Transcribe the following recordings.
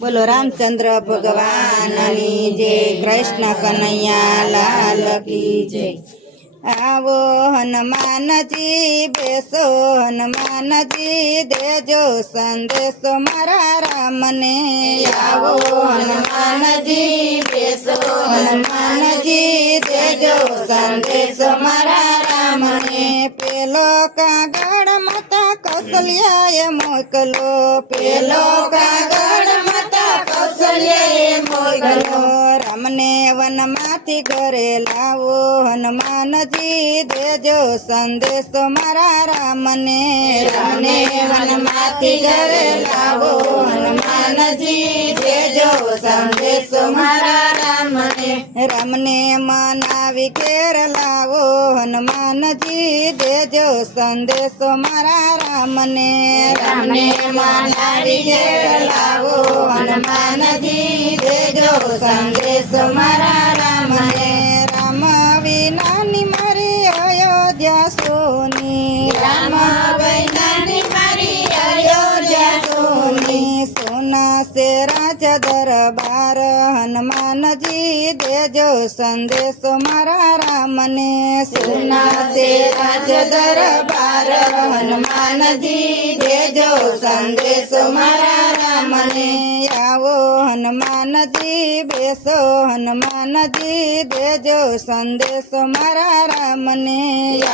બોલો રામચંદ્ર ભગવાનની જય, કૃષ્ણ કનૈયા લાલ કી જય। આવો હનુમાનજી બેસો હનુમાનજી, દેજો સંદેશો મારા રામને। આવો હનુમાનજી બેસો હનુમાનજી, દેજો સંદેશો મારા રામને। પેલો કાગળ માતા કૌશલ્યાએ મોકલો, પેલો કાગળ માતા કૌશલ્યાએ મોકલો। રામને વનમાંથી ઘરે લાવો હનુમાનજી, દેજો સંદેશો મારા રામને। રામને વનમાંથી ઘરે લાવો હનુમાનજી, દેજો સંદેશો મારા રામને। રામને મનાવી ઘેર લાવો હનુમાનજી, દેજો સંદેશો મારા રામને। રામને મનાવી ઘેર લાવો હનુમાનજી, દેજો સંદેશો મારા રામને। રામ વિનાની મારી અયોધ્યા સોની, રામ વિનાની મારી અયોધ્યા સોની। સોના સે રાજ દરબાર હનુમાનજી, દેજો સંદેશો મારા રામને। સોના સે રાજ દરબાર હનુમાનજી, દેજો સંદેશો મારા રામને। આવો હનુમાનજી બેસો હનુમાનજી, દેજો સંદેશો મારા રામને।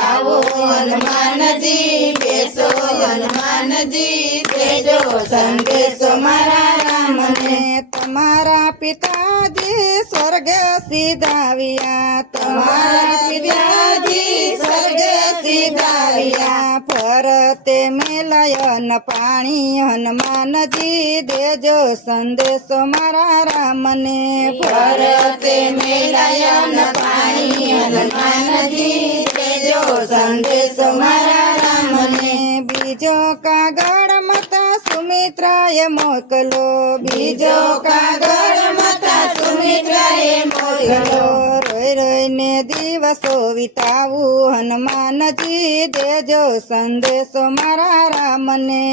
આવો હનુમાનજી બેસો હનુમાનજી, દેજો સંદેશો મારા રામને। તમારા પિતાજી સ્વર્ગે સીધાવ્યા, તમારા પિતાજી સ્વર્ગે સીધાવ્યા। ફરતે મેલયન પાણી હનુમાનજી, દેજો સંદેશો મારા રામને। ફરતે મેલયન પાણી હનુમાનજી, દેજો સંદેશો મારા રામને। બીજો કાગળ માતા સુમિત્રાએ મોકલો, બીજો કાગળ માતા સુમિત્રાએ મોકલો। રોઈ રોઈને દિવસો વિતાવું હનુમાનજી, દેજો સંદેશો મારા રામને।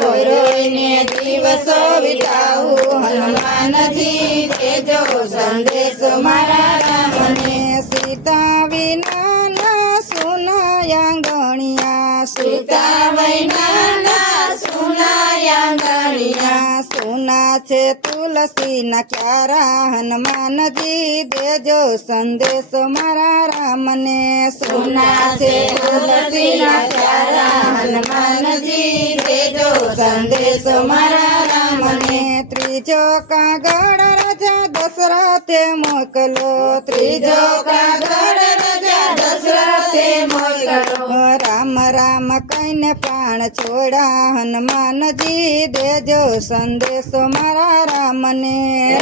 રોઈ રોઈને દિવસો વિતાવું હનુમાનજી, દેજો સંદેશો મારા રામને। સીતા વિનાના સુનાયાંગણિયા, સીતા વિનાના સુનાયાંગણિયા। સુના છે તુલસીના ક્યારા હનુમાનજી, દેજો સંદેશો મારા રામને। સુના છે તુલસીના ક્યારા હનુમાનજી, દેજો સંદેશો મારા રામને। ત્રીજો કાગળ રાજા દશરથે મોકલો, ત્રીજો કાગળ રાજા દશરથે મોકલો। રામ રામ કહીને પ્રાણ છોડા હનુમાનજી, દેજો સંદેશો મારા રામને।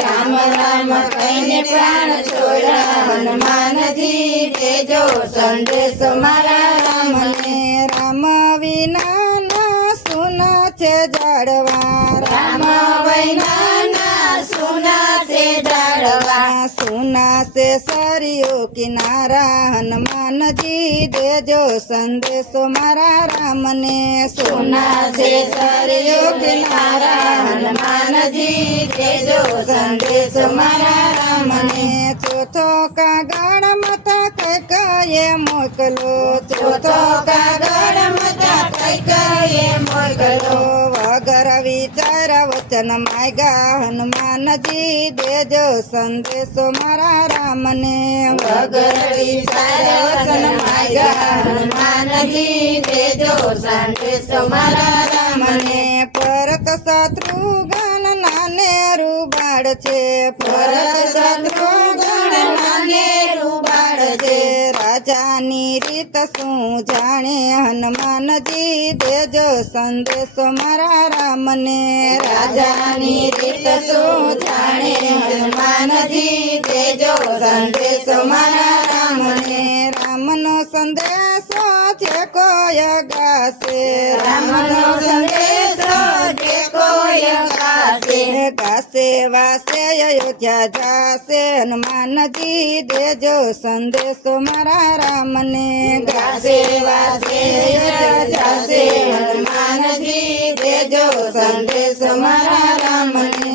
રામ રામ કહીને પ્રાણ છોડા હનુમાનજી, દેજો સંદેશો મારા રામને। રામ વિનાના સુના છે જાડવા, રામ વિનાના સુના છે જાડવા। સુના છે સરિયો કિનારા હનુમાનજી, દેજો સંદેશો મારા રામને। સુના છે સરિયો કિનારા હનુમાનજી, દેજો સંદેશો મારા રામને। ચોથો કાગળ માતા કૈકેયીએ મોકલો, ચોથો કાગળ માતા કૈકેયીએ મોકલો। વગર વિચાર વચન માગ્યા હનુમાનજી, દેજો સંદેશો મારા રામને। વગર વિચાર વચન માગ્યા હનુમાનજી, દેજો સંદેશો મારા રામને। ભરત શત્રુઘ્ન નાને રૂબાળ છે, ભરત શત્રુઘ્ન નાને રૂબાળ છે। રાજાની રીત શું જાણે હનુમાનજી, દેજો સંદેશો મારા રામને। રાજાની રીત શું જાણે હનુમાનજી, દેજો સંદેશો મારા રામને। રામનો સંદેશો જે કોઈ ગાશે, રામનો સંદેશો જે કોઈ ગાશે। ગાશે વાસે અયોધ્યા જાશે હનુમાનજી, દેજો સંદેશો મારા રામને। ગાશે વાસે અયોધ્યા જાશે હનુમાનજી, દેજો સંદેશો મારા રામને।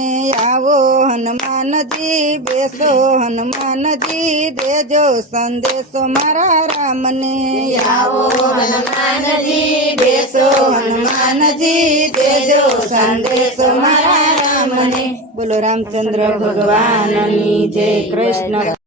હનુમાનજી બેસો હનુમાનજી દેજો સંદેશો મારા રામને આવો હનુમાનજી બેસો હનુમાનજી દેજો સંદેશો મારા રામને. બોલો રામચંદ્ર ભગવાનની જય. કૃષ્ણ